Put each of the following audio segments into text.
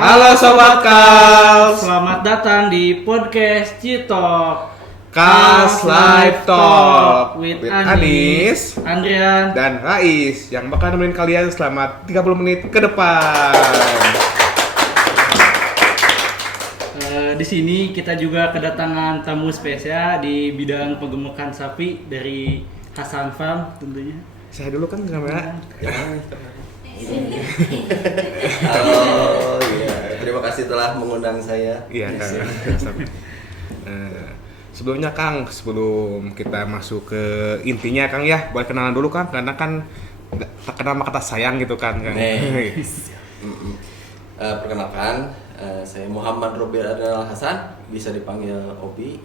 Halo Sobat Kals, Selamat datang di podcast Citok Kals Live Talk with Anis, Andrian, dan Rais yang bakal nemenin kalian selama 30 menit ke depan. Di sini kita juga kedatangan tamu spesial di bidang penggemukan sapi dari Hasan Farm tentunya. Saya dulu kan kamera. Halo, ya. Terima kasih telah mengundang saya. Iya, sebelumnya Kang, sebelum kita masuk ke intinya Kang ya, boleh kenalan dulu Kang, karena kan tak kenal maka kata sayang gitu kan Kang. Perkenalkan, saya Muhammad Robert Adel Hasan, bisa dipanggil Obi.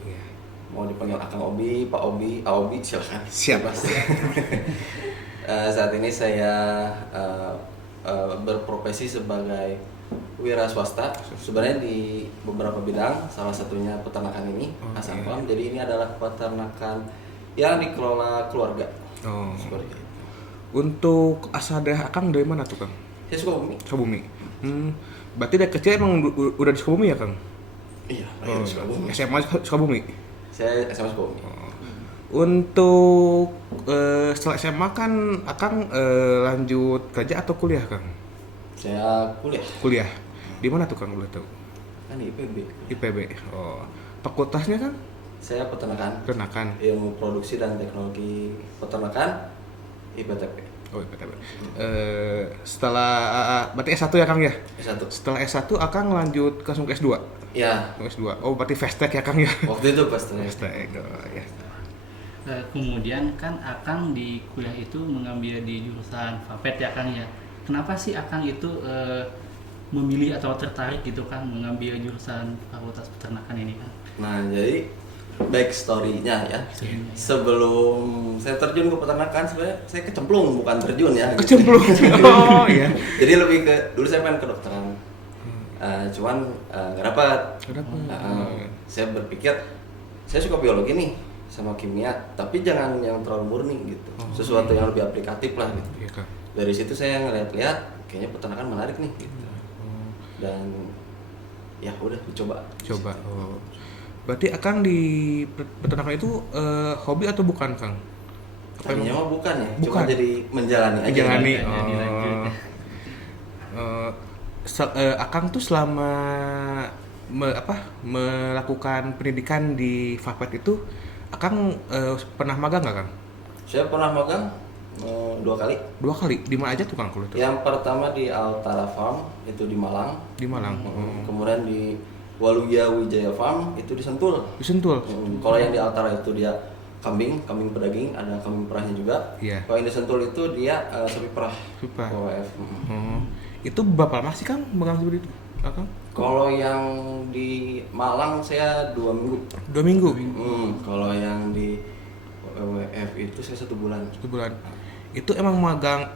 Mau dipanggil Akang Obi, Pak Obi, Aobi, silakan. Siap. Saat ini saya berprofesi sebagai wira swasta. Sebenarnya di beberapa bidang, salah satunya peternakan ini, Hasan Farm. Jadi ini adalah peternakan yang dikelola keluarga. Oh. Seperti itu. Untuk asal daerah Kang dari mana tuh Kang? Saya Sukabumi. Sukabumi. Berarti dari kecil emang udah di Sukabumi ya Kang? Iya, lahir di Sukabumi. SMA Sukabumi. Saya SMA Sukabumi. Untuk setelah SMA kan Akang lanjut kerja atau kuliah Kang? Saya kuliah. Kuliah. Di mana tuh Kang boleh tahu? Kan di IPB. IPB. Oh. Fakultasnya kan? Saya peternakan. Peternakan. Ilmu produksi dan teknologi peternakan IPTP. Oh, IPTB. Setelah berarti S1 ya Kang ya? S1. Setelah S1 Akang lanjut langsung ke S2. Ya, S2. Oh, berarti fast track ya Kang ya? waktu itu pas Fast track. Oh, ya. Kemudian kan Akang di kuliah itu mengambil di jurusan Fapet ya Kang ya. Kenapa sih Akang itu memilih atau tertarik gitu kan mengambil jurusan Fakultas Peternakan ini kan? Nah, jadi back story-nya ya. Sebelum saya terjun ke peternakan, sebenarnya saya kecemplung, bukan terjun ya. Kecemplung. Oh, iya. Jadi lebih ke, dulu saya pengen kedokteran. Cuman nggak dapat. Saya berpikir, saya suka biologi nih sama kimia, tapi jangan yang terlalu murni gitu. Sesuatu yang lebih aplikatif lah gitu. Iya, Kang. Dari situ saya ngeliat-liat, kayaknya peternakan menarik nih gitu. Dan ya udah dicoba. Coba. Oh. Berarti Akang di peternakan itu hobi atau bukan Kang? Tadinya mah bukan ya, Bukan. cuma jadi menjalani aja. Menjalani. Jadi lanjut. Akang tuh selama melakukan pendidikan di Fapet itu, Akang pernah magang nggak Kang? Saya pernah magang 2 kali. 2 kali. Di mana aja tuh Kang kalau itu? Yang pertama di Altara Farm itu di Malang. Di Malang. Kemudian di Waluya Wijaya Farm itu di Sentul. Di Sentul. Kalau yang di Altara itu dia kambing pedaging, ada kambing perahnya juga. Iya. Kalau yang di Sentul itu dia sapi perah. Sapi perah. WWF. Itu berapa lama sih Kang magang seperti itu? Akang? Kalau yang di Malang saya 2 minggu. 2 minggu. Kalau yang di WWF itu saya 1 bulan. 1 bulan. Itu emang magang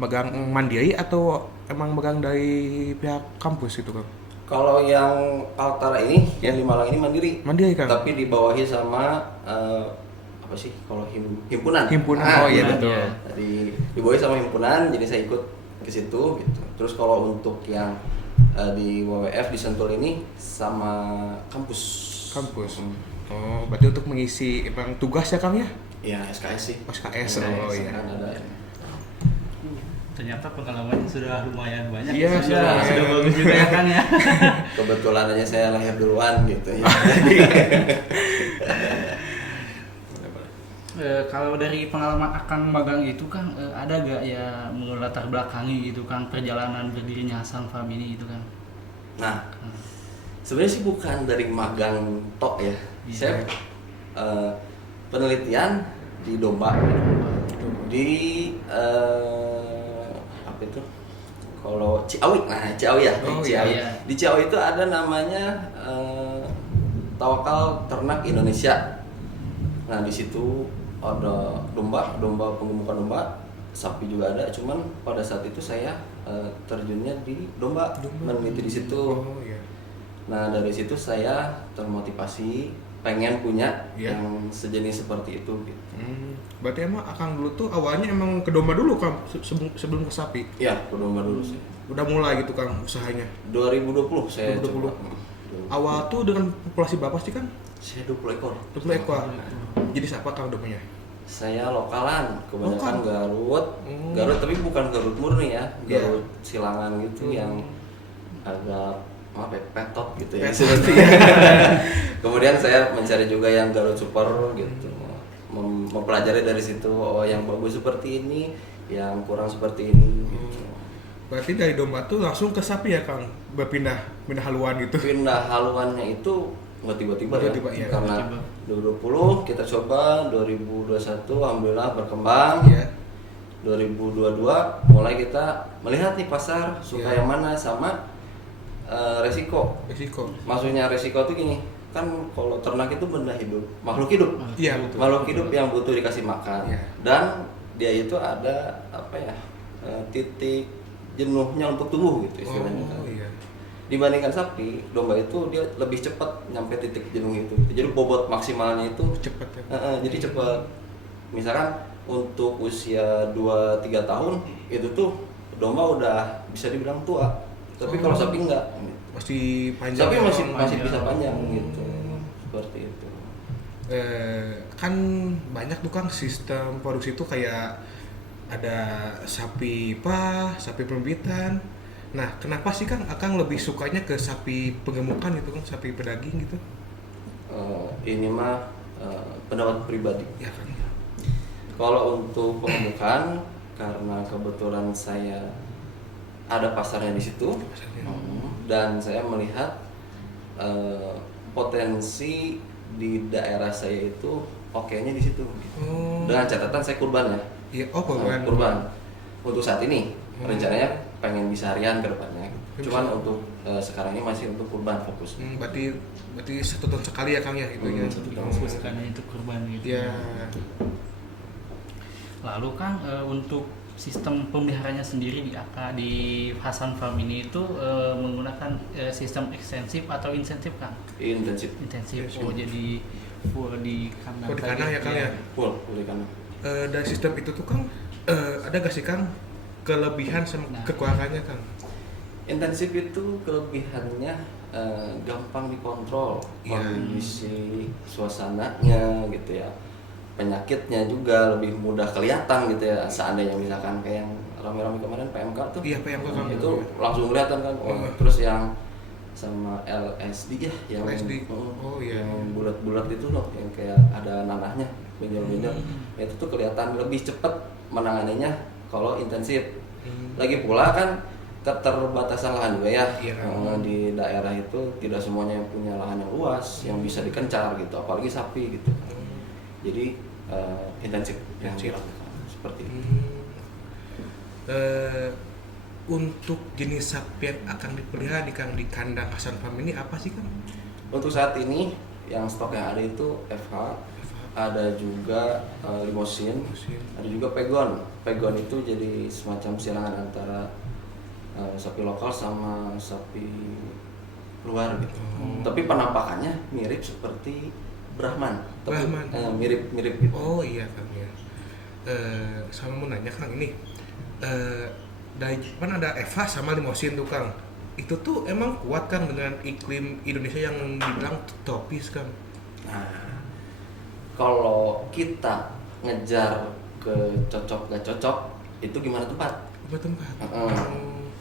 magang mandiri atau emang magang dari pihak kampus gitu Kang? Kalau yang Altara ini, yang di Malang ini mandiri. Mandiri Kang. Tapi dibawahi sama apa sih? Kalau himpunan. Himpunan. Oh iya betul. Jadi dibawahi sama himpunan, jadi saya ikut ke situ gitu. Terus kalau untuk yang di WWF di Sentul ini sama kampus. Kampus. Oh, berarti untuk mengisi emang tugas ya Kang ya? Ya, SKS sih. SKS. Oh iya. Kan ada. Ternyata pengalamannya sudah lumayan banyak. Iya, sudah bagus juga ya kan ya. Kebetulan aja saya lahir duluan gitu ya. Kalau dari pengalaman Akang magang itu Kang, ada gak ya melatar belakangi gitu Kang perjalanan berdirinya Hasan Farm ini gitu Kang? Nah, sebenarnya sih bukan dari magang tok ya. Bisa. Saya penelitian di domba, di apa itu? Kalau Ciawi, nah Ciawi ya, Oh, Ciawi. iya. Di Ciawi itu ada namanya Tawakal Ternak Indonesia. Nah di situ ada domba penggemukan domba, sapi juga ada. Cuman pada saat itu saya terjunnya di domba. Meneliti di situ. Oh iya. Nah dari situ saya termotivasi pengen punya Iya. yang sejenis seperti itu gitu. Berarti emang Akang dulu tuh awalnya emang ke domba dulu Kang sebelum ke sapi. Iya, ke domba dulu sih. udah mulai gitu Kang usahanya? 2020 saya 2020. coba. Awal tuh dengan populasi berapa sih Kang? Saya 20 ekor. 20 ekor. Jadi siapa Kang domanya? Saya lokalan, kebanyakan Lokal? Garut. Hmm. Garut tapi bukan Garut murni ya, Iya. Garut silangan gitu yang agak petot gitu ya. Petot, Kemudian saya mencari juga yang Garut super gitu. Mempelajari dari situ, oh yang bagus seperti ini, yang kurang seperti ini gitu. Berarti dari domba tuh langsung ke sapi ya Kang? Pindah haluan gitu? Pindah haluannya itu nggak tiba-tiba ya, Tiba-tiba, iya. karena Tiba-tiba. 2020 kita coba, 2021 alhamdulillah berkembang. Iya. 2022 mulai kita melihat nih pasar suka Iya. yang mana sama resiko. Risiko. Maksudnya resiko tuh gini, kan kalau ternak itu benda hidup, makhluk hidup. Iya, betul. Makhluk hidup yang butuh dikasih makan. Iya. Dan dia itu ada apa ya? Titik jenuhnya untuk tumbuh gitu istilahnya kan. Oh iya. Dibandingkan sapi, domba itu dia lebih cepat nyampe titik jenuh itu. Jadi bobot maksimalnya itu Cepet ya. jadi cepat. Misalkan untuk usia 2-3 tahun itu tuh domba udah bisa dibilang tua. Tapi kalau sapi enggak. Masih panjang. Sapi ya? masih panjang. bisa panjang gitu. Seperti itu. Kan banyak tuh Kang sistem produksi itu kayak ada sapi sapi pembibitan. Nah, kenapa sih Kang Akang lebih sukanya ke sapi penggemukan gitu Kang, sapi pedaging gitu? Ini mah pendapat pribadi. Ya Kang. Kalau untuk pengemukan karena kebetulan saya ada pasarnya di situ. Pasarnya. Dan saya melihat potensi di daerah saya itu oke-nya di situ. Oh. Dengan catatan saya kurban ya. Iya, kurban. Kurban. Untuk saat ini rencananya pengen bisa harian ke depannya. Bisa. Cuman untuk sekarang ini masih untuk kurban fokus. Berarti 1 tahun sekali ya Kang ya itu ya. 1 tahun Fokus karena itu kurban gitu. Ya. Lalu kan untuk sistem pemeliharanya sendiri di Hasan Farm ini itu menggunakan sistem ekstensif atau intensif kan? Intensif. Intensif. Oh jadi full di kandang. Oh, di kandang ya Kang ya. Full kan. Dari sistem itu tuh Kang ada gak sih Kang kelebihan sama kekurangannya Kang? Intensif itu kelebihannya gampang dikontrol, Iya. kondisi suasananya gitu ya, penyakitnya juga lebih mudah kelihatan gitu ya. Seandainya misalkan kayak yang rame-rame kemarin PMK tuh, Iya, PMK Kang. itu langsung kelihatan kan. Iya. Terus yang sama LSD ya, yang LSD. Oh, iya. yang bulat-bulat itu loh, yang kayak ada nanahnya, benjol-benjol. Itu tuh kelihatan lebih cepat menanganinya kalau intensif. Lagi pula kan keterbatasan lahan juga ya. Iya. Di daerah itu tidak semuanya yang punya lahan yang luas yang bisa dikencar gitu, apalagi sapi gitu. Jadi intensif yang Intensif. dilakukan seperti itu. Untuk jenis sapi yang akan dipelihara di kandang Hasan Farm ini apa sih Kang? Untuk saat ini yang stok yang ada itu FH, ada juga limosin, ada juga pegon. Pegon itu jadi semacam silangan antara sapi lokal sama sapi luar gitu. Tapi penampakannya mirip seperti Brahman. Tapi, Brahman. mirip gitu. Oh iya Kang ya. Sama mau nanya Kang ini. Dari kan ada Eva sama limosin tuh Kang. Itu tuh emang kuat kan dengan iklim Indonesia yang dibilang tropis Kang. Nah, kalau kita ngejar ke cocok gak cocok, itu gimana tempat? Bertempat.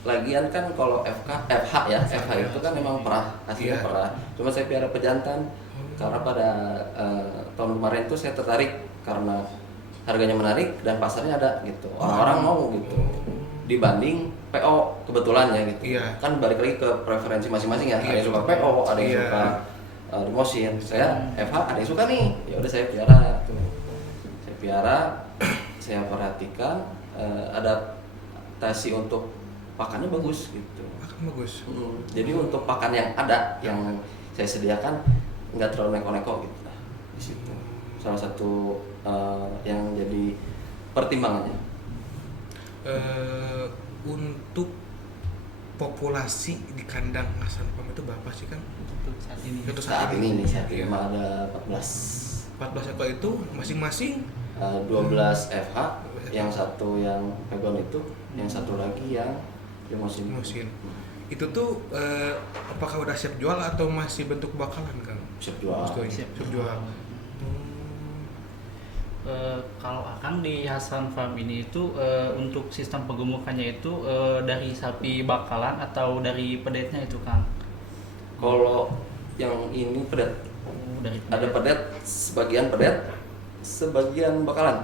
Lagian kan kalau FH ya, FH itu kan emang perah, hasilnya Iya. perah. Cuma saya piara pejantan karena pada tahun kemarin tuh saya tertarik karena harganya menarik dan pasarnya ada gitu. Orang-orang mau gitu. Dibanding PO kebetulan ya gitu. Iya. Kan balik lagi ke preferensi masing-masing ya. Ada Iya. yang suka PO, ada yang Iya. suka limosin. Saya FH ada yang suka nih. Ya udah saya piara tuh. Saya piara, saya perhatikan adaptasi untuk pakannya bagus gitu. Akan bagus. Jadi untuk pakan yang ada yang saya sediakan nggak terlalu neko-neko gitu lah di situ. Salah satu yang jadi pertimbangannya. Untuk populasi di kandang Hasan Farm itu berapa sih Kang? Untuk saat ini. Untuk Saat ini nih, saat Iya. ini mah ada 14 ekor itu masing-masing 12 FH, yang satu yang pegon itu, yang satu lagi yang Limosin. Itu tuh apakah udah siap jual atau masih bentuk bakalan Kang? Siap jual. Siap jual. Kalau Akang di Hasan Farm ini itu untuk sistem penggemukannya itu dari sapi bakalan atau dari pedetnya itu Kang? Kalau yang ini pedet, Dari ada pedet, sebagian bakalan.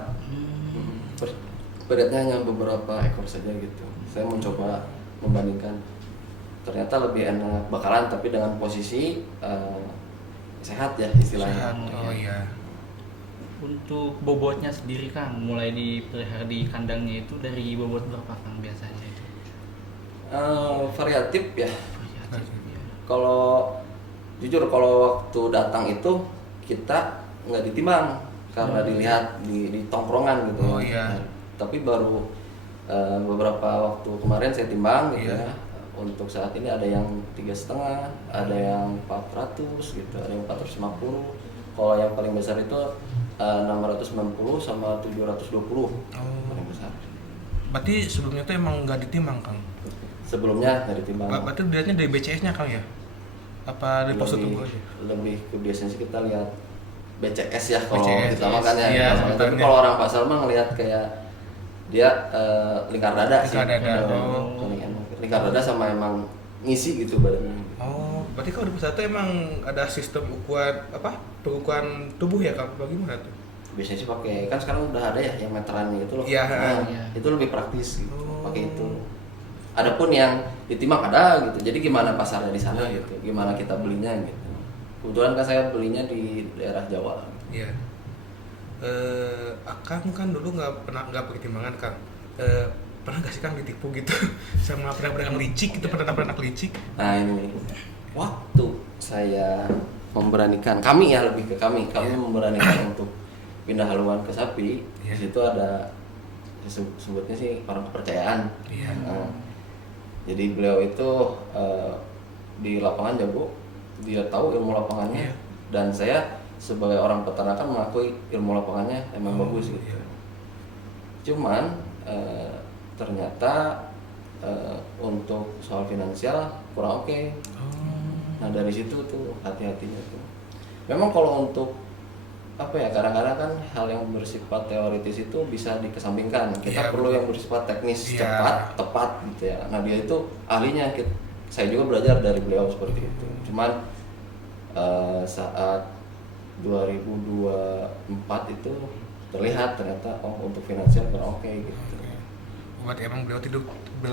Pedetnya hanya beberapa ekor saja gitu. Saya mencoba membandingkan, ternyata lebih enak bakalan tapi dengan posisi sehat ya istilahnya. Oh iya. Untuk bobotnya sendiri Kang, mulai dipelihara di kandangnya itu dari bobot berapa Kang biasanya itu? Variatif ya. Variatif, ya. Kalau jujur kalau waktu datang itu kita nggak ditimbang karena dilihat di tongkrongan gitu. Oh iya. Tapi baru beberapa waktu kemarin saya timbang gitu Iya. ya. Untuk saat ini ada yang 3,5, ada yang 400 gitu, ada yang 450. Kalau yang paling besar itu 690 sama 720 paling besar. Berarti sebelumnya tuh emang nggak ditimbang Kang? Sebelumnya nggak ditimbang. Berarti dilihatnya dari BCS-nya Kang ya? Apa dari postur tubuh aja? Lebih ke biasanya sih kita lihat BCS ya kalau BCS, kita makan ya. iya, Tapi sebenarnya. kalau orang pasar mah ngelihat kayak dia lingkar dada sih. Lingkar dada, Paling enak. Lingkar dada sama emang ngisi gitu badannya. Oh, berarti kalau di pusat tuh emang ada sistem pengukuran tubuh ya Kang? Bagaimana tuh? Biasanya sih pakai, kan sekarang udah ada ya yang meterannya itu loh. Iya. Iya. Itu lebih praktis gitu. Oh. Pakai itu. Adapun yang ditimbang ada gitu. Jadi gimana pasarnya di sana Iya. gitu. Gimana kita belinya gitu. Kebetulan kan saya belinya di daerah Jawa. Iya. Akang kan dulu nggak pakai timbangan Kang. Pernah nggak sih Kang ditipu gitu sama pedagang licik, itu pedagang licik? Nah ini waktu saya memberanikan, kami ya lebih ke kami memberanikan untuk pindah haluan ke sapi. Iya. Di situ ada sebutnya sih orang kepercayaan. Iya. Nah, jadi beliau itu di lapangan jago, dia tahu ilmu lapangannya. Iya. Dan saya sebagai orang peternakan mengakui ilmu lapangannya emang bagus gitu. Iya. Cuman ternyata untuk soal finansial kurang oke. Nah dari situ tuh hati-hatinya tuh. Memang kalau untuk kadang-kadang kan hal yang bersifat teoritis itu bisa dikesampingkan. Kita Iya, perlu betul. yang bersifat teknis, Iya. cepat, tepat gitu ya. Nah dia itu ahlinya. Saya juga belajar dari beliau seperti itu. Cuman saat 2024 itu terlihat ternyata untuk finansial kurang oke gitu. Berarti emang beliau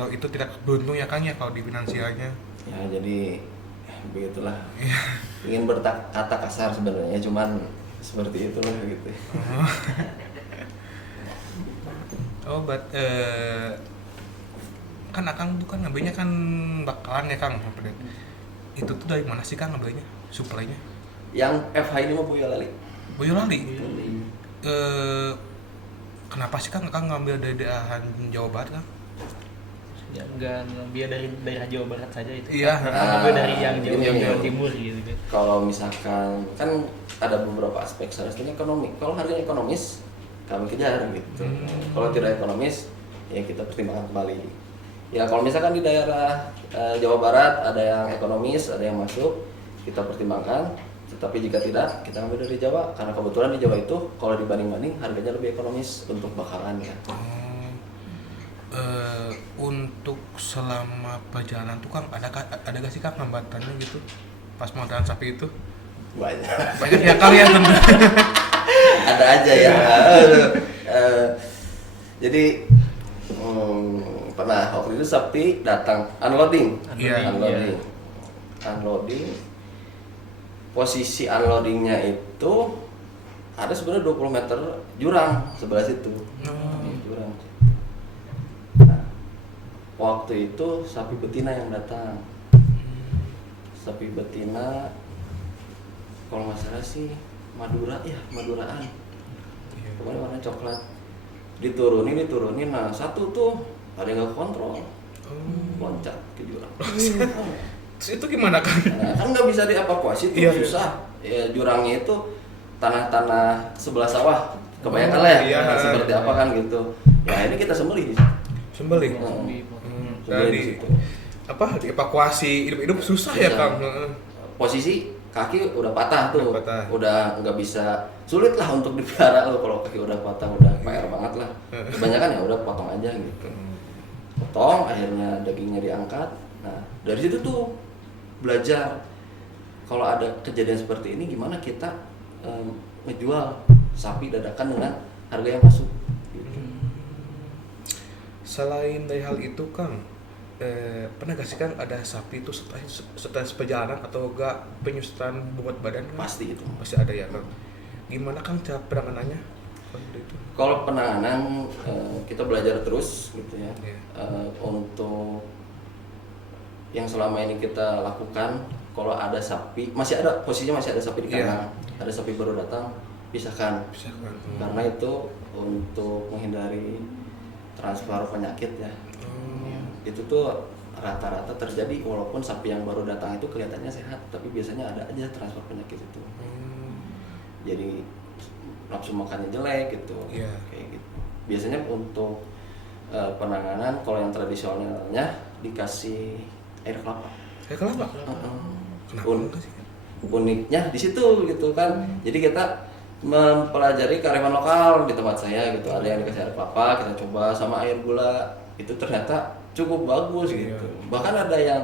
itu tidak beruntung ya Kang ya kalau di finansialnya. Ya jadi begitulah. Iya. Ingin berkata kasar sebenarnya, cuman seperti itulah gitu. Kan Akang tuh kan ngambilnya kan bakalan ya Kang. Itu tuh dari mana sih Kang ngambilnya? Suplainya? Yang FH ini mau Boyolali. Boyolali. Kenapa sih Kang Akang ngambil dari daerah Jawa Barat Kang? Ya, enggak ngambil dari daerah Jawa Barat saja itu. Iya. Ngambil dari yang Jawa, Ini. Jawa Timur gitu kan. Kalau misalkan kan ada beberapa aspek, salah satunya ekonomi. Kalau harganya ekonomis kami kejar gitu. Kalau tidak ekonomis ya kita pertimbangkan kembali. Ya kalau misalkan di daerah Jawa Barat ada yang ekonomis, ada yang masuk, kita pertimbangkan. Tetapi jika tidak, kita ambil dari Jawa karena kebetulan di Jawa itu kalau dibanding-banding harganya lebih ekonomis untuk bakaran ya. Untuk selama perjalanan tuh Kang ada gak sih Kang hambatannya gitu pas mau jalan sapi itu? Banyak Ya Kang ya tentu. ada aja ya. Jadi pernah waktu itu Sabti datang unloading. Iya. Unloading. Posisi unloadingnya itu ada sebenarnya 20 meter jurang sebelah situ. Jurang. Nah, waktu itu sapi betina yang datang. Sapi betina kalau nggak salah sih Maduraan. Pokoknya warna coklat. Diturunin. Nah satu tuh ada yang nggak kontrol, loncat ke jurang. Terus itu gimana Kang? Nah, kan nggak bisa dievakuasi tuh, Iya. susah. Ya, jurangnya itu tanah-tanah sebelah sawah. Kebayangkan lah ya, Iya. seperti apa kan gitu. Ya ini kita sembelih. Sembelih. Nah, Nah, di situ. dievakuasi hidup-hidup susah ya Susah. Kang. Posisi kaki udah patah tuh, Udah patah. udah nggak bisa, sulit lah untuk dipelihara lo kalau kaki udah patah, udah PR banget lah. Kebanyakan ya udah potong aja gitu, potong, akhirnya dagingnya diangkat. Nah dari situ tuh belajar kalau ada kejadian seperti ini gimana kita ngejual sapi dadakan dengan harga yang masuk. Gitu. Selain dari hal itu Kang, pernah gak sih Kang ada sapi itu setelah perjalanan atau enggak penyusutan bobot badan Kang? Pasti itu. Pasti ada ya Kang. Gimana Kang cara penanganannya? Itu. Kalau penanganan kita belajar terus gitu ya. Iya. Untuk yang selama ini kita lakukan, kalau ada sapi, posisinya masih ada sapi di Iya. kandang, ada sapi baru datang, pisahkan. Karena itu untuk menghindari transfer penyakit ya. Itu tuh rata-rata terjadi walaupun sapi yang baru datang itu kelihatannya sehat, tapi biasanya ada aja transfer penyakit itu. Jadi nafsu makannya jelek gitu, Iya. kayak gitu. Biasanya untuk penanganan kalau yang tradisionalnya dikasih air kelapa. Kayak kelapa. Kenapa Un- enggak sih? Uniknya di situ gitu kan. Jadi kita mempelajari kearifan lokal di tempat saya gitu. Ada yang dikasih air kelapa, kita coba sama air gula. Itu ternyata cukup bagus gitu. Bahkan ada yang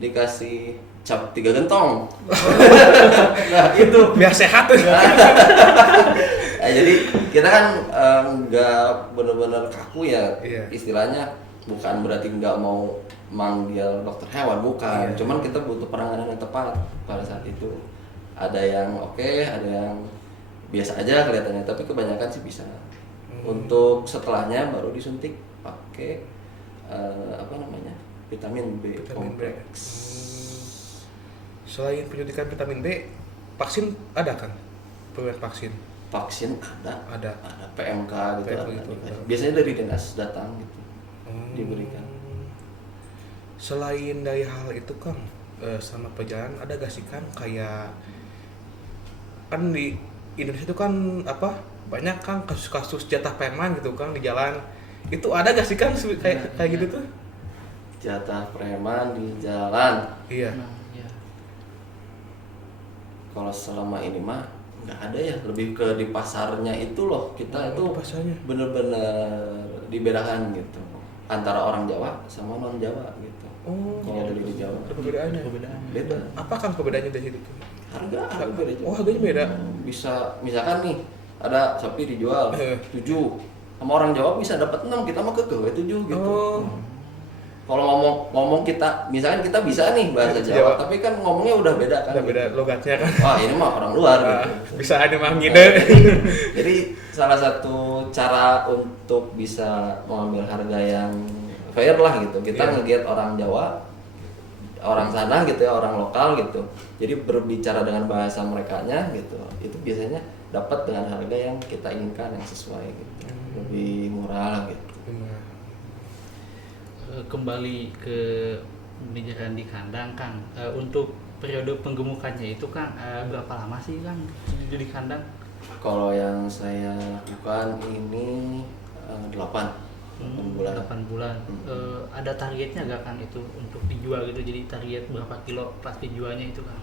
dikasih cap 3 gentong. Nah, itu Biar sehat tuh. Nah, jadi kita kan nggak benar-benar kaku ya. Iya. Istilahnya bukan berarti nggak mau manggil dokter hewan, bukan. Iya. Cuman kita butuh penanganan yang tepat pada saat itu. Ada yang oke, ada yang biasa aja kelihatannya, tapi kebanyakan sih bisa. Untuk setelahnya baru disuntik pakai vitamin B Vitamin B. kompleks. Selain penyuntikan vitamin B, vaksin ada kan? Pemberian vaksin. Vaksin Ada. PMK gitu, PMK ada. gitu. Biasanya dari dinas datang gitu diberikan. Selain dari hal itu Kang, sama perjalanan ada gak sih Kang kayak kan di Indonesia itu kan banyak Kang kasus-kasus jatah preman gitu Kang di jalan. Itu ada gak sih Kang kayak gitu tuh? Jatah preman di jalan. Iya. Nah, ya. Kalau selama ini mah nggak ada ya, lebih ke di pasarnya itu loh, kita itu di pasarnya. bener-bener dibedakan gitu antara orang Jawa sama non Jawa gitu. Kalau beli di Jawa Ada perbedaannya. beda, Apa Kang perbedaannya dari situ? harga beda juga. Oh, harganya beda. Bisa misalkan nih ada sapi dijual 7, sama orang Jawa bisa dapat 6, kita mah kekeh 7 gitu. Oh. Kalau ngomong kita, misalkan kita bisa nih bahasa Jawa. Jawa, tapi kan ngomongnya udah beda kan. Ada beda logatnya kan. Wah ini mah orang luar gitu. Bisa ada mah ngide. Jadi salah satu cara untuk bisa mengambil harga yang fair lah gitu, kita Iya. nge-get orang Jawa, orang sana gitu ya, orang lokal gitu. Jadi berbicara dengan bahasa merekanya gitu, itu biasanya dapat dengan harga yang kita inginkan, yang sesuai gitu, lebih murah lah gitu. Kembali ke pembicaraan di kandang Kang, untuk periode penggemukannya itu Kang, berapa lama sih Kang hidup di kandang? Kalau yang saya lakukan ini 8 bulan. 8 bulan. Ada targetnya gak Kang itu untuk dijual gitu, jadi target berapa kilo pas dijualnya itu Kang?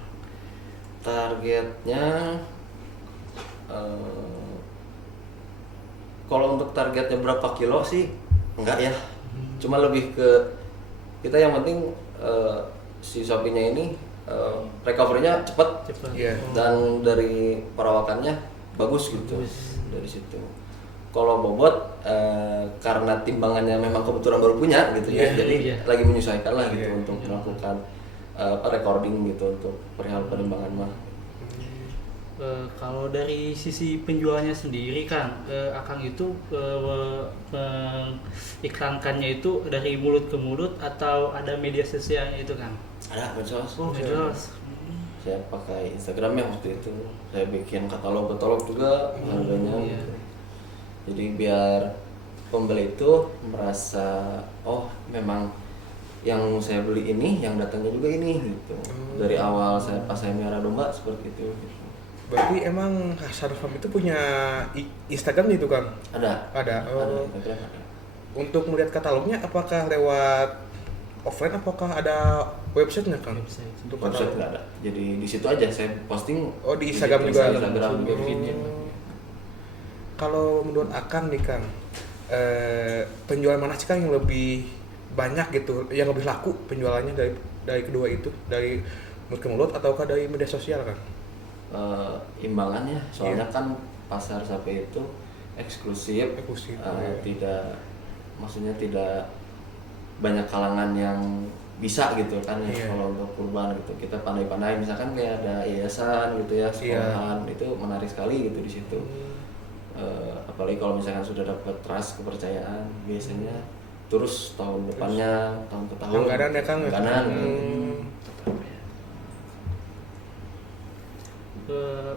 Targetnya kalau untuk targetnya berapa kilo sih enggak ya, cuma lebih ke kita yang penting si sapinya ini recovery-nya cepat Iya. dan dari perawakannya bagus gitu. Dari situ kalau bobot karena timbangannya memang kebetulan baru punya gitu ya, Iya, jadi iya. lagi menyesuaikan lah gitu Iya. untuk melakukan recording gitu untuk perihal penimbangan mah. Kalau dari sisi penjualnya sendiri Kang, Akang itu mengiklankannya itu dari mulut ke mulut atau ada media sosialnya itu Kang? Ada medsos. Oh, medsos. Saya pakai Instagramnya waktu itu, saya bikin katalog juga harganya iya. gitu. Jadi biar pembeli itu merasa oh memang yang saya beli ini, yang datangnya juga ini gitu. Dari awal pas saya melihara domba seperti itu gitu. Berarti emang Hasan Farm itu punya Instagram gitu Kang? Ada Ada. Instagram ada. Untuk melihat katalognya apakah lewat offline apakah ada websitenya Kang? Website. Untuk Website nggak ada. Jadi di situ aja saya posting. Oh, di Instagram juga. Instagram juga. Kalau menurut Akang nih Kang, penjualan mana sih Kang yang lebih banyak gitu, yang lebih laku penjualannya dari kedua itu, dari mulut ke mulut ataukah dari media sosial Kang? Imbangannya, soalnya kan pasar sapi itu eksklusif, tidak, maksudnya tidak banyak kalangan yang bisa gitu kan ya. Kalau untuk kurban gitu kita pandai-pandai, misalkan kayak ada yayasan gitu ya, sekolahan, itu menarik sekali gitu di situ. Apalagi kalau misalkan sudah dapat trust, kepercayaan, biasanya terus tahun depannya, tahun ke tahun langganan ya Kang? Langganan.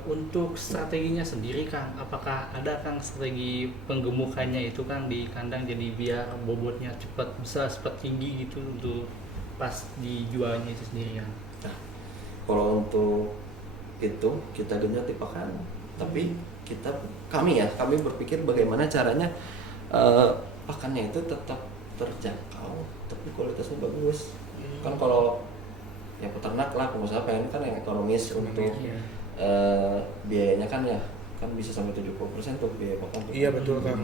Untuk strateginya sendiri Kang, apakah ada Kang strategi penggemukannya itu Kang di kandang jadi biar bobotnya cepat besar, cepat tinggi gitu untuk pas dijualnya itu sendiri Kang? Nah, kalau untuk itu kita genjot di pakan, tapi kami berpikir bagaimana caranya pakannya itu tetap terjangkau tapi kualitasnya bagus. Kan kalau ya peternak lah, pengusaha pengen kan yang ekonomis untuk biayanya kan bisa sampai 70% tuh biaya pakan tuh. Iya betul Kang.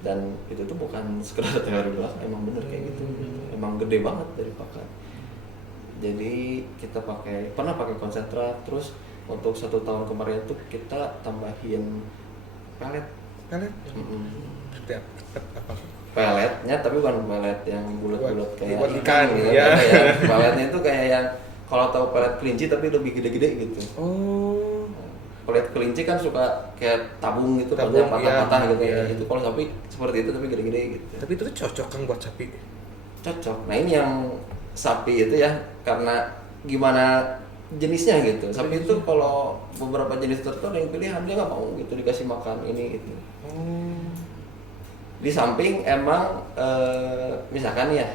Dan itu tuh bukan sekedar teori belaka, emang bener kayak gitu. Emang gede banget dari pakan. Jadi kita pernah pakai konsentrat, terus untuk 1 tahun kemarin tuh kita tambahin pelet. Setiap apa? Peletnya tapi bukan pelet yang bulat-bulat kayak ikan gitu ya. Peletnya itu kayak yang kalau tahu pelet kelinci tapi lebih gede-gede gitu. Oh. Pelet kelinci kan suka kayak tabung gitu, Tabung, patah-patah gitu iya. ya. Itu kalau sapi seperti itu tapi gede-gede gitu. Tapi itu tuh cocok Kang buat sapi. Cocok. Nah ini yang sapi itu ya, karena gimana jenisnya gitu. Sapi itu kalau beberapa jenis tertentu ada yang pilihan dia nggak mau gitu dikasih makan ini gitu. Di samping emang misalkan ya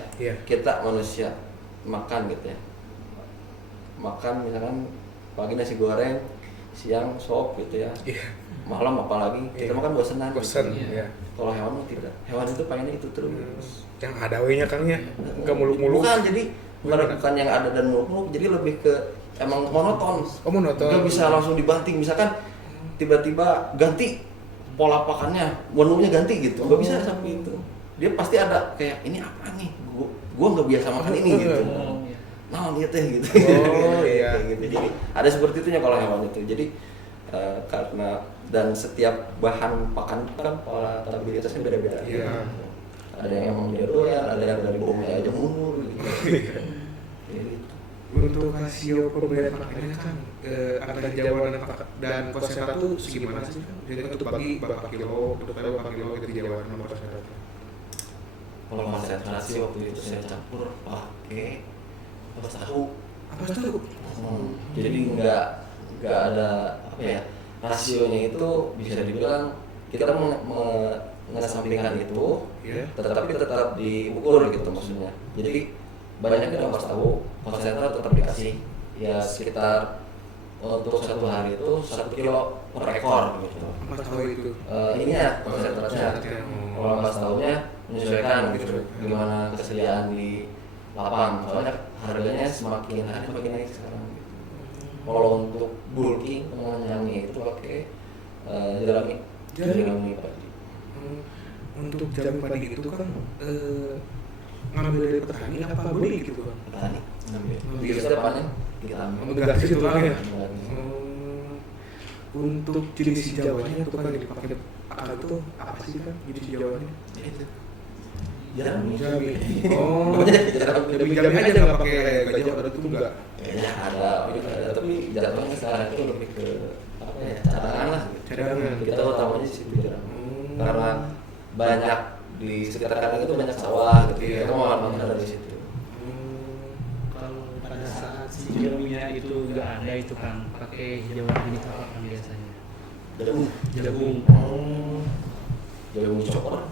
kita manusia makan gitu ya, makan misalkan pagi nasi goreng, siang sop gitu ya, malam apalagi kita makan bosenan. Bosen. Gitu. Kalau hewan mah tidak, hewan itu pengennya itu terus. Yang ada we-nya Kang ya, nggak muluk-muluk. Bukan yang ada dan muluk-muluk, jadi lebih ke emang monoton. Oh monoton. Nggak bisa langsung dibanting, misalkan tiba-tiba ganti pola pakannya, menunya ganti gitu, nggak bisa sapi itu. Dia pasti ada kayak ini apa nih, gua nggak biasa makan ini gitu. Nah dia teh gitu. Oh iya. Gitu. Jadi ada seperti itunya kalau hewan itu. Jadi karena dan setiap bahan pakan kan pola stabilitasnya beda-beda. Iya. Ada yang emang dia doyan, ada yang dari bawahnya aja mundur gitu. Untuk rasio pembelian pakannya kan antara Jawa dan konsentrat tuh segimana sih Kang? Jadi untuk bagi berapa kilo, untuk berapa kilo itu Jawa sama konsentrat? Kalau konsentrasi waktu itu saya campur pakai ampas tahu. Ampas tahu? Jadi nggak ada apa ya, rasionya itu bisa dibilang kita mengesampingkan itu, tetapi tetap diukur gitu maksudnya. Jadi banyaknya ampas tahu, konsentrat tetap dikasih ya sekitar untuk 1 hari itu 1 kilo per ekor gitu. Ampas tahu itu? Ini ya konsentratnya. Kalau ampas tahunya menyesuaikan gitu, gimana kesediaan di lapang. Soalnya harganya semakin hari semakin naik sekarang. Kalau untuk bulking mengenyangi itu pakai jerami padi. Untuk jerami padi itu kan ngambil dari petani apa beli gitu Bang? Petani ngambil. Biasanya panen kita ambil. Gratis itu kan ya? Untuk jenis Jawanya itu kan dipakai akal itu apa sih kan jenis Jawanya? Itu jerami. Oh, lebih jerami aja nggak pakai gajah ada tuh nggak? Ya ada, tapi jatuhnya sekarang itu lebih ke apa ya, cadangan lah. Cadangan. Kita utamanya di situ jerami. Karena banyak di sekitar kandang itu banyak sawah gitu ya, kita mau ada di situ. Kalau pada saat si jeraminya itu nggak ada itu kan pakai jawan jenis apa kan biasanya? Jagung. Jagung cokor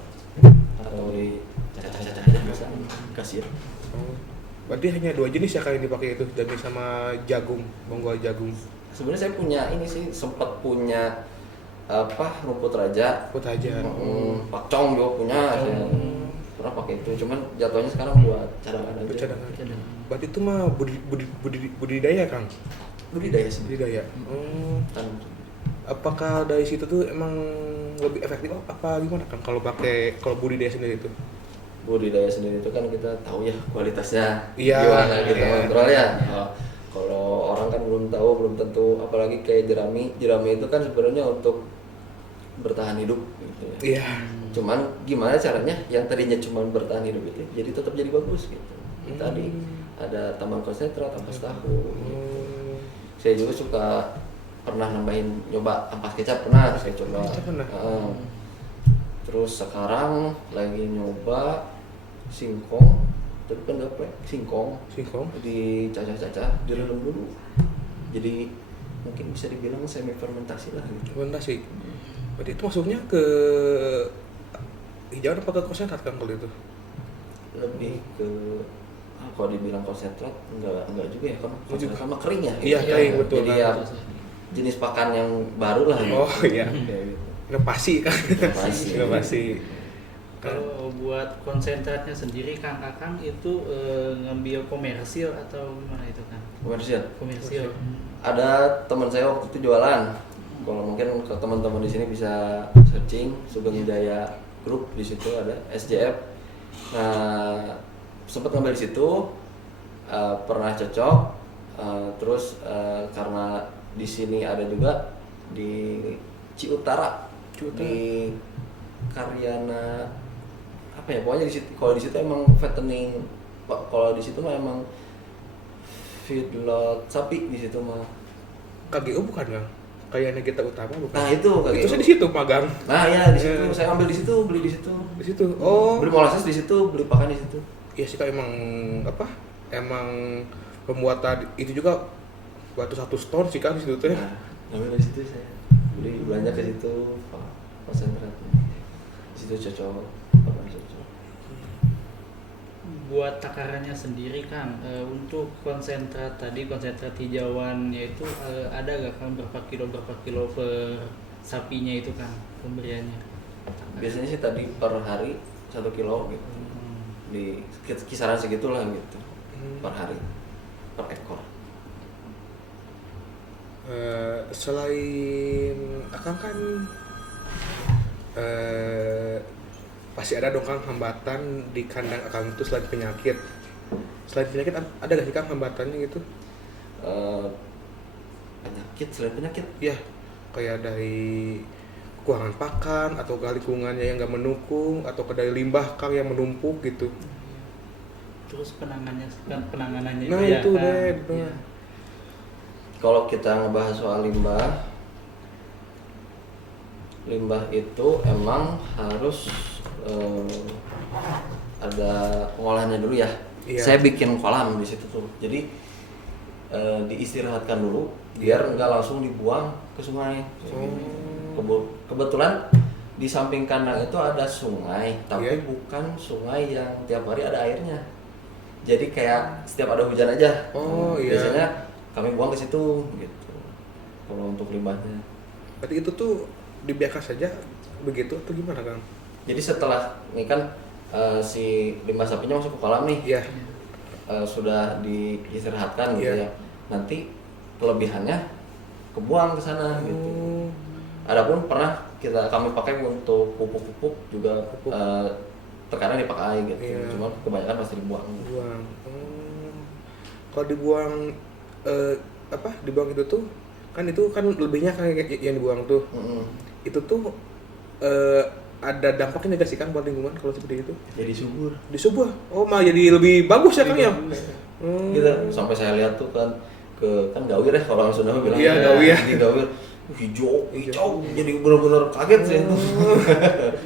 atau di caca-caca aja bisa kasih. Berarti hanya 2 jenis ya kali dipakai itu, jerami sama jagung, bonggol jagung. Sebenarnya saya punya ini sih, sempat punya rumput raja. Rumput aja. Pakcong juga punya. pernah pakai itu, cuman jatuhnya sekarang buat cadangan aja. Cadangan. Berarti itu mah budidaya Kang? Budidaya sih. Budidaya. Tanam. Apakah dari situ tuh emang lebih efektif apa gimana Kang kalau budidaya sendiri itu? Budidaya sendiri itu kan kita tahu ya kualitasnya Iya, gimana kita iya. kontrol ya. Kalau orang kan belum tahu, belum tentu, apalagi kayak jerami itu kan sebenarnya untuk bertahan hidup gitu ya. Iya. Cuman gimana caranya yang tadinya cuma bertahan hidup itu jadi tetap jadi bagus gitu. Tadi ada tambang konsentrat, ampas tahu gitu. Saya juga suka pernah nambahin nyoba ampas kecap pernah saya coba. Kecap pernah? Terus sekarang lagi nyoba singkong, tapi kan gaplek singkong dicacah-cacah, direndam dulu. Jadi mungkin bisa dibilang semi fermentasi lah gitu. Fermentasi. Berarti itu masuknya ke hijauan apa ke konsentrat Kang kalau itu? Lebih ke kalau dibilang konsentrat enggak juga ya, kan konsentrat sama kering ya. Iya, kering, betul. Jadi ya jenis pakan yang baru lah gitu. Oh iya. Kayak gitu. Inovasi kan? Inovasi. Kalau buat konsentratnya sendiri Kang Akang itu ngambil komersil atau gimana itu Kang? Komersil. Ada teman saya waktu itu jualan. Kalau mungkin ke teman-teman di sini bisa searching Sugeng Jaya Group, di situ ada SJF. Nah, sempat ngambil di situ, pernah cocok. Terus karena di sini ada juga di Ciutara. Di Karyana apa ya, pokoknya di situ, kalau di situ emang fattening, kalau di situ mah emang feedlot sapi di situ mah. KGU bukan Kang? Kayaknya kita utama bukan? Nah itu Itu saya di situ magang. Nah ya di situ saya ambil di situ, beli di situ. Di situ. Oh. Beli molasses di situ, beli pakan di situ. Iya sih Kak, emang apa? Emang pembuatan itu juga batu 1 ton sih Kang di situ teh. Nah, ambil di situ saya. Beli belanja ke situ, konsentratnya. Di situ cocok. Pakan cocok. Buat takarannya sendiri Kang, untuk konsentrat hijauannya itu ada gak Kang berapa kilo per sapinya itu Kang pemberiannya? Biasanya sih tadi per hari 1 kilo gitu. Di kisaran segitulah gitu. Per hari, per ekor. Selain Akang kan pasti ada dong Kang hambatan di kandang Akang itu selain penyakit. Selain penyakit ada gak sih Kang hambatannya gitu? Selain penyakit? Iya, kayak dari kekurangan pakan atau lingkungannya yang nggak mendukung atau dari limbah Kang yang menumpuk gitu. Terus penanganannya Nah ya, itu Kang. deh. Ya. Kalau kita ngebahas soal limbah itu emang harus ada pengolahannya dulu ya. Iya. Saya bikin kolam di situ tuh. Jadi diistirahatkan dulu biar nggak langsung dibuang ke sungai. Kebetulan di samping kandang itu ada sungai, tapi Iya. bukan sungai yang tiap hari ada airnya. Jadi kayak setiap ada hujan aja. Oh, iya. Biasanya kami buang ke situ gitu. Kalau untuk limbahnya. Berarti itu tuh dibiarkan saja begitu atau gimana Kang? Jadi setelah ini kan si limbah sapinya masuk ke kolam nih, Iya. sudah diistirahatkan gitu Iya. ya. Nanti kelebihannya kebuang ke sana gitu. Oh. Adapun pernah kami pakai untuk pupuk-pupuk juga Pupuk. terkadang dipakai gitu. Iya. Cuma kebanyakan pasti dibuang. Buang. Kalau dibuang dibuang itu tuh kan lebihnya kan yang dibuang tuh. Mm-mm. Itu tuh ada dampaknya nggak sih Kang buat lingkungan kalau seperti itu? Jadi subur. Disubur. Oh, malah jadi lebih bagus ya Kang ya? Gitu. Sampai saya lihat tuh kan kan gawir ya, kalau orang Sunda bilang. Iya, gawir. Jadi gawir hijau, jadi benar-benar kaget sih.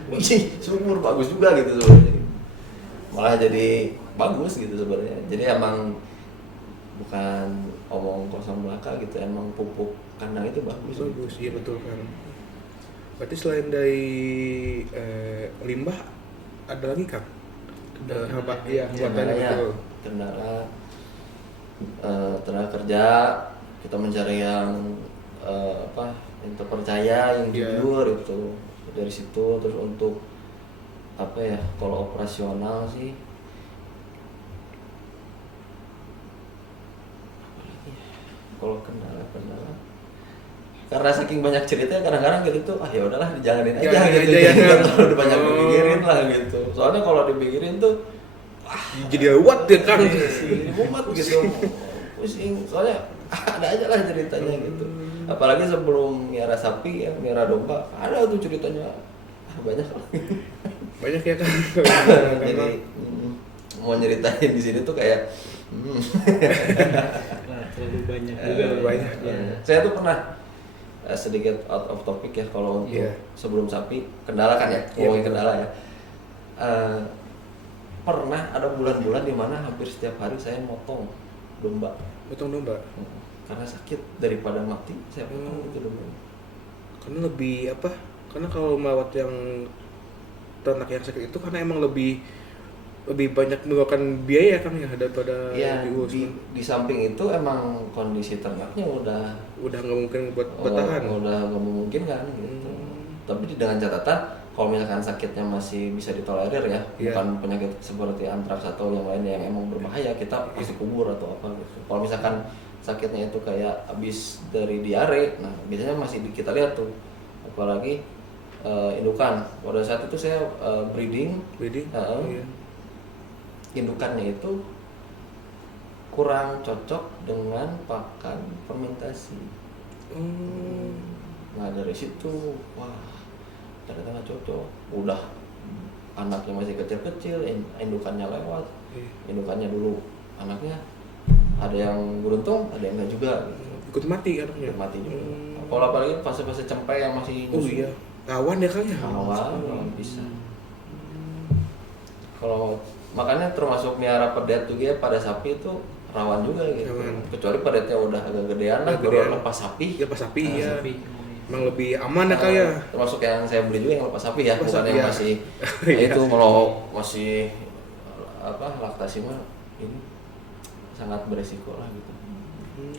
Wih, subur bagus juga gitu sebenarnya. Malah jadi bagus gitu sebenarnya. Jadi emang bukan omong kosong belaka gitu, emang pupuk kandang itu bagus. Bagus, iya betul kan. Berarti selain dari limbah ada lagi Kang? Iya, buatannya Kendalanya, betul. kendala tenaga kerja, kita mencari yang yang terpercaya, yang Iya. jujur itu dari situ. Terus untuk apa ya, kalau operasional sih apalagi ya, kalau kendala karena saking banyak cerita kadang-kadang gitu tuh ya udahlah dijalanin aja Jalanin gitu, aja ya. jangan terlalu banyak Oh. dipikirin lah gitu, soalnya kalau dipikirin tuh Jadi awat ya Kang. mumet gitu, pusing, soalnya ada aja lah ceritanya gitu, apalagi sebelum miara sapi ya, miara domba ada tuh ceritanya banyak lah. Banyak ya Kang. Jadi mau nyeritain di sini tuh kayak Wah, terlalu banyak Terlalu banyak. Ya. saya tuh pernah sedikit out of topic ya kalau untuk Iya. sebelum sapi kendala kan ya, Iya, ngomongin betul. kendala ya. Pernah ada bulan-bulan dimana hampir setiap hari saya motong domba. Potong domba. Karena sakit daripada mati saya potong Hmm. itu domba. Karena lebih apa? Karena kalau merawat yang ternak yang sakit itu karena emang lebih banyak mengeluarkan biaya kan ya daripada Iya, diurus. di samping itu emang kondisi ternaknya udah Udah nggak mungkin buat bertahan. udah nggak memungkinkan gitu. Tapi dengan catatan kalau misalkan sakitnya masih bisa ditolerir ya, Iya. bukan penyakit seperti antraks atau yang lainnya yang emang berbahaya, kita pasti kubur atau apa gitu. Kalau misalkan sakitnya itu kayak habis dari diare, nah biasanya masih kita lihat tuh, apalagi indukan. Pada saat itu saya breeding, Jadi, iya. indukannya itu kurang cocok dengan pakan fermentasi. Nah dari situ, wah ternyata nggak cocok. Udah anaknya masih kecil-kecil, indukannya lewat, Iya. indukannya dulu, anaknya ada yang beruntung, ada yang nggak juga. Gitu. Ikut mati anaknya. Ikut mati juga. Kalau apalagi fase-fase cempe yang masih Oh iya. Rawan ya Kang ya. awal bisa. Kalau makanya termasuk miara pedet juga ya, pada sapi itu rawan juga gitu. Rawan. Kecuali pedetnya udah agak gedean lah, Agak baru gedean. lepas sapi. Ya pas sapi Nah, ya. Tapi, Emang lebih aman ya Kang ya. Termasuk yang saya beli juga yang lepas sapi ya, Lepas bukan sapi yang ya. masih Iya. itu kalau masih apa laktasi mah ini sangat beresiko lah gitu.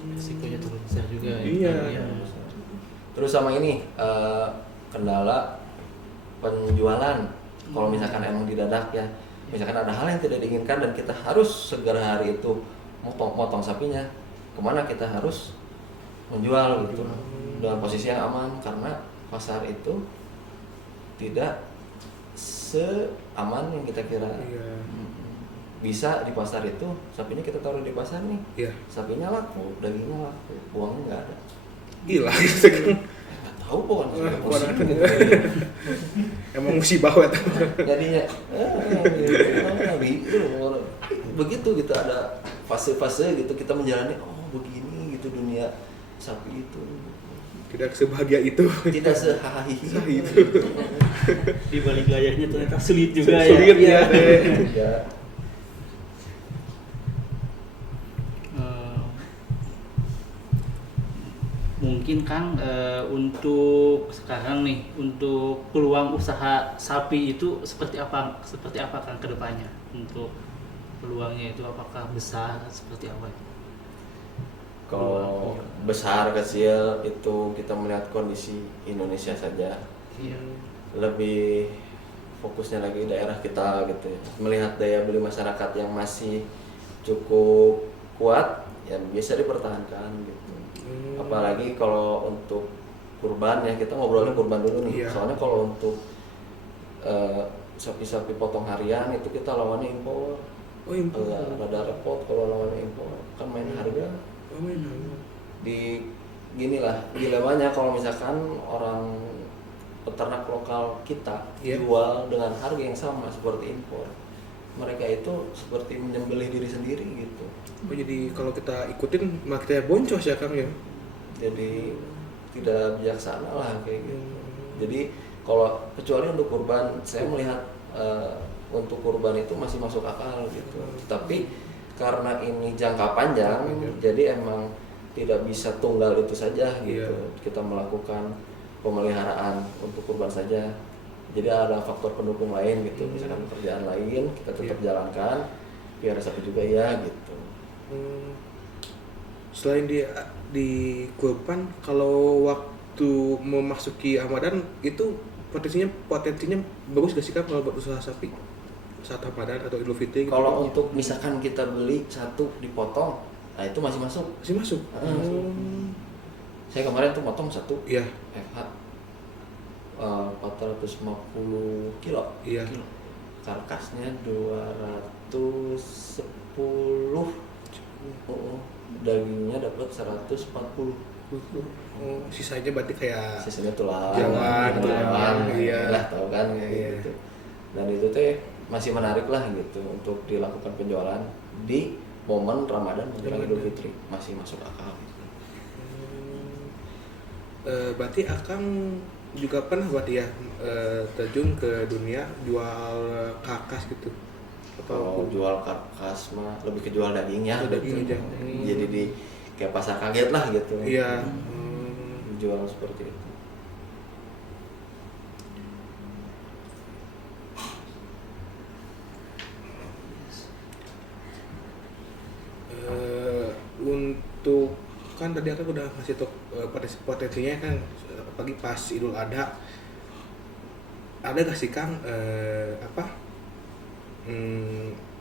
risikonya terlalu besar juga ya. Iya. Ya. Terus sama ini kendala penjualan. Kalau misalkan emang didadak ya, misalkan ada hal yang tidak diinginkan dan kita harus segera hari itu motong sapinya, kemana kita harus menjual gitu dalam posisi yang aman, karena pasar itu tidak seaman yang kita kira. Iya. Bisa di pasar itu sapinya kita taruh di pasar nih, Iya. sapinya laku, dagingnya laku, uangnya nggak ada. Hilang. Nggak tahu pokoknya Wah, pusing pokoknya. gitu. Emang musibah banget. Jadinya begitu gitu, ada fase-fase gitu kita menjalani, oh begini gitu dunia sapi itu, Tidak sebahagia itu. tidak sehai Sehai itu. Di balik layarnya ternyata sulit juga Sulit ya. ya. Ya. Eh, mungkin Kang untuk sekarang nih, untuk peluang usaha sapi itu seperti apa Kang ke depannya? Untuk peluangnya itu apakah besar, seperti apa? Kalau besar kecil itu kita melihat kondisi Indonesia saja, Iya. lebih fokusnya lagi daerah kita gitu ya. Melihat daya beli masyarakat yang masih cukup kuat ya bisa dipertahankan gitu. Apalagi kalau untuk kurban ya, kita ngobrolin kurban dulu nih. Iya. Soalnya kalau untuk sapi-sapi potong harian itu kita lawannya impor. Oh impor. Rada repot kalau lawannya impor, kan main harga. Oh main. Di gini lah dilemanya, kalau misalkan orang peternak lokal kita Iya. jual dengan harga yang sama seperti impor, mereka itu seperti menyembelih diri sendiri gitu. Oh jadi kalau kita ikutin malah kita boncos ya Kang ya. Jadi tidak bijaksana lah kayak gitu. Jadi kalau kecuali untuk kurban, saya melihat untuk kurban itu masih masuk akal gitu. Tapi karena ini jangka panjang, jadi emang tidak bisa tunggal itu saja gitu. Iya. Kita melakukan pemeliharaan untuk kurban saja. Jadi ada faktor pendukung lain gitu. Misalkan pekerjaan lain kita tetap jalankan, biar sapi juga ya gitu. Selain di kurban, kalau waktu memasuki Ramadan itu potensinya bagus gak sih Kang kalau buat usaha sapi saat Ramadan atau Idul Fitri gitu? Kalau untuk misalkan kita beli satu dipotong, nah itu masih masuk. masih masuk. Saya kemarin tuh potong satu Iya. FH 450 kilo. Iya. Karkasnya 210. Dagingnya dapat 140. Sisanya berarti kayak Sisanya tulang, tulang, iya. lah tahu kan kayak Iya. gitu. Dan itu teh masih menarik lah gitu untuk dilakukan penjualan di momen Ramadan menjelang Idul Fitri, masih masuk akal. Berarti Akang juga pernah berarti ya terjun ke dunia jual karkas gitu? Kalau jual karkas mah lebih ke jual daging ya. Jual daging gitu. aja. Jadi di kayak pasar kaget lah gitu. Iya. Jual seperti itu. Untuk kan tadi aku udah ngasih tau potensinya kan pagi pas Idul Adha. Ada gak sih Kang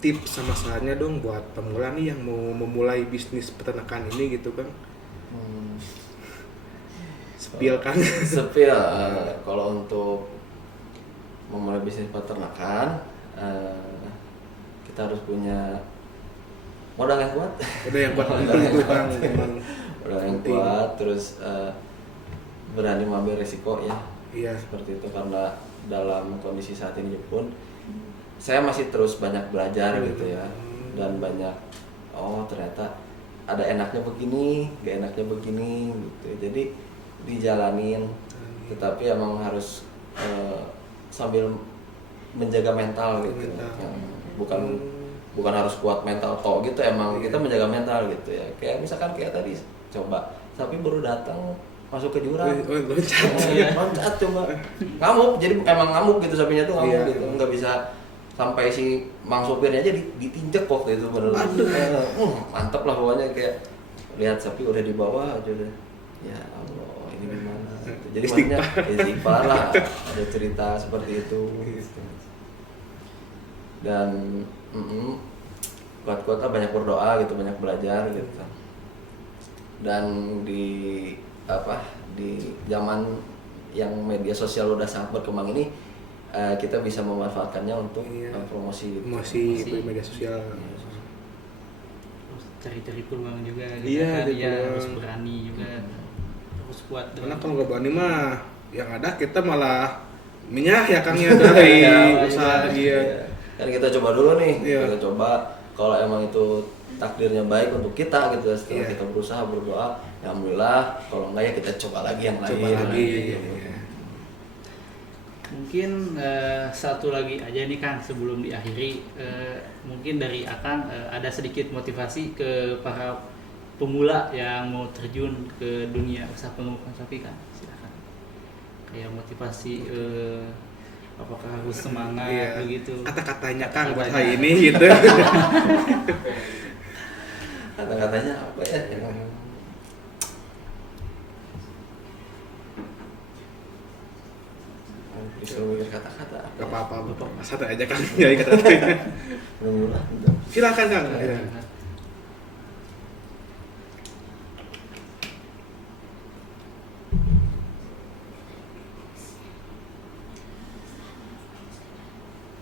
tips sama sarannya dong buat pemula nih yang mau memulai bisnis peternakan ini gitu Kang? Spill Kang. Spill kalau untuk memulai bisnis peternakan kita harus punya modal yang kuat. Udah yang buat Modal yang itu kuat. Kang memang Modal yang penting. kuat, terus berani mengambil resiko ya. Iya. Seperti itu, karena dalam kondisi saat ini pun saya masih terus banyak belajar gitu ya, dan banyak ternyata ada enaknya begini, gak enaknya begini gitu. Jadi dijalanin, tetapi emang harus sambil menjaga mental gitu. Bukan harus kuat mental toh gitu, emang kita menjaga mental gitu ya. Kayak misalkan kayak tadi coba sapi baru datang masuk ke jurang, loncat coba ngamuk, jadi emang ngamuk gitu sapinya tuh ngamuk gitu, nggak bisa sampai si mang sopirnya aja ditinjek waktu itu bener. Mantep lah pokoknya, kayak lihat sapi udah di bawah aja udah, ya Allah ini gimana gitu. Jadi maksudnya istighfar lah, ada cerita seperti itu dan kuat-kuat lah, banyak berdoa gitu, banyak belajar gitu. Dan di zaman yang media sosial udah sangat berkembang ini, kita bisa memanfaatkannya untuk promosi gitu. Promosi di media sosial. Terus cari-cari peluang juga gitu Iya, kan. cari Ya, peluang. harus berani juga, harus kuat. Karena kalau nggak berani mah yang ada kita malah minyak ya Kang ya dari usaha dia. Kan kita coba dulu nih, Iya. kita coba kalau emang itu takdirnya baik untuk kita gitu. Setelah kita berusaha berdoa, ya alhamdulillah. Kalau enggak ya kita coba lagi yang lain. Coba lagi. Gitu. Mungkin satu lagi aja nih Kang sebelum diakhiri, mungkin dari Akang ada sedikit motivasi ke para pemula yang mau terjun ke dunia usaha pengukuran sapi kan, silakan. Kayak motivasi apakah harus semangat begitu? Kata-katanya Kang buat Kata-katanya. hari ini gitu. Kata-katanya apa ya? Disuruh mikir kata-kata. Gak apa-apa, satu aja Kang. Jadi kata-katanya. Mudah-mudahan. Silakan Kang. Iya.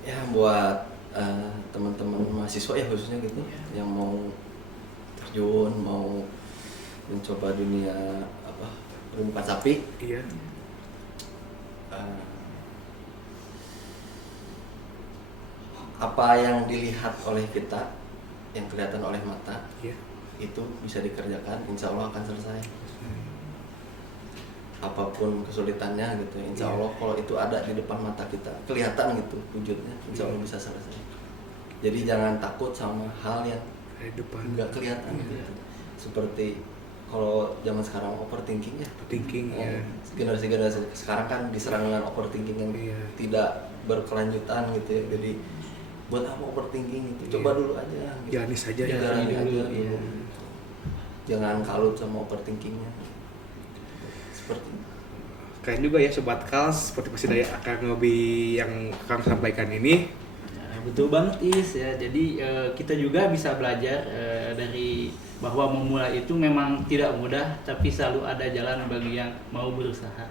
Ya buat teman-teman mahasiswa ya khususnya gitu, yang mau terjun, mau mencoba dunia perumpamaan sapi, Iya. apa yang dilihat oleh kita, yang kelihatan oleh mata, Iya. itu bisa dikerjakan, insya Allah akan selesai. Apapun kesulitannya gitu, insya Allah kalau itu ada di depan mata kita, kelihatan gitu wujudnya, insya Allah bisa selesai. Jadi jangan takut sama hal yang Di depan. nggak kelihatan gitu. Seperti kalau zaman sekarang overthinking ya. Thinking ya. Generasi sekarang kan diserang dengan overthinking yang tidak berkelanjutan gitu ya. Jadi buat apa overthinking itu? Coba dulu aja. Gitu. Jalani saja ya. Jalani aja dulu, dulu. iya. Jangan kalut sama overthinkingnya. Seperti itu. keren juga ya Sobat Kals, seperti masih daya akan ngopi yang Kang sampaikan ini. Ya, betul banget Is ya. Jadi kita juga bisa belajar dari bahwa memulai itu memang tidak mudah, tapi selalu ada jalan bagi yang mau berusaha.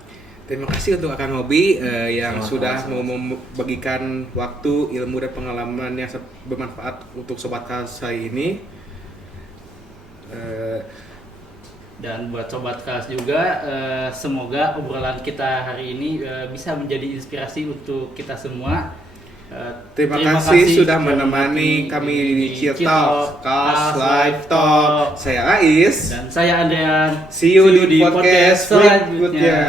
Terima kasih untuk Akang Ngobi yang Sama-sama, sudah sama-sama. mau membagikan waktu, ilmu dan pengalaman yang bermanfaat untuk Sobat Kals hari ini. Dan buat Sobat Kals juga, semoga obrolan kita hari ini bisa menjadi inspirasi untuk kita semua. Terima kasih sudah menemani kami di Chill Talk, Kals Live Talk. Saya Ais. Dan saya Andrean. See you di podcast berikutnya.